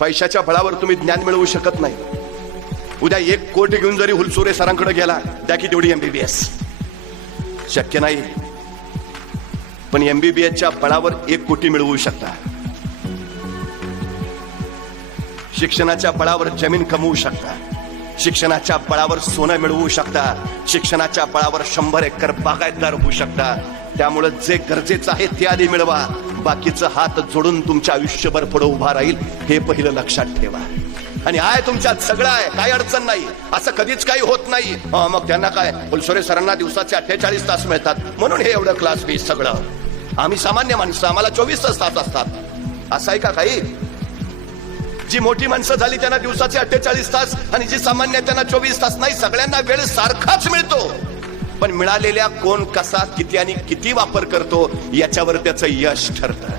पैशाच्या बळावर तुम्ही ज्ञान मिळवू शकत नाही. उद्या 1 कोटी घेऊन जरी हुलसुरे सरांकडे गेला, त्या की तेवढी MBBS शक्य नाही. पण MBBSच्या बळावर 1 कोटी मिळवू शकता. शिक्षणाच्या बळावर जमीन कमवू शकता. शिक्षणाच्या बळावर सोनं मिळवू शकता. शिक्षणाच्या बळावर 100 एकर बागायतदार होऊ शकता. त्यामुळे जे गरजेचं आहे ते आधी मिळवा. बाकीचं हात जोडून तुमच्या आयुष्यभर पुढे उभा राहील हे पहिलं लक्षात ठेवा. आणि आहे तुमच्यात सगळं आहे, काही अडचण नाही. असं कधीच काही होत नाही. मग त्यांना काय, फुलसुरे सरांना दिवसाचे 48 तास मिळतात म्हणून हे एवढं क्लास फीस सगळं. आम्ही सामान्य माणसं, आम्हाला 24 तास असतात. असं आहे का काही? जी मोठी माणसं झाली त्यांना दिवसाचे 48 तास आणि जी सामान्य त्यांना 24 तास. नाही, सगळ्यांना वेळ सारखाच मिळतो. पण मिळालेल्या कोण कसा, किती आणि किती वापर करतो याच्यावर त्याचं यश ठरतं.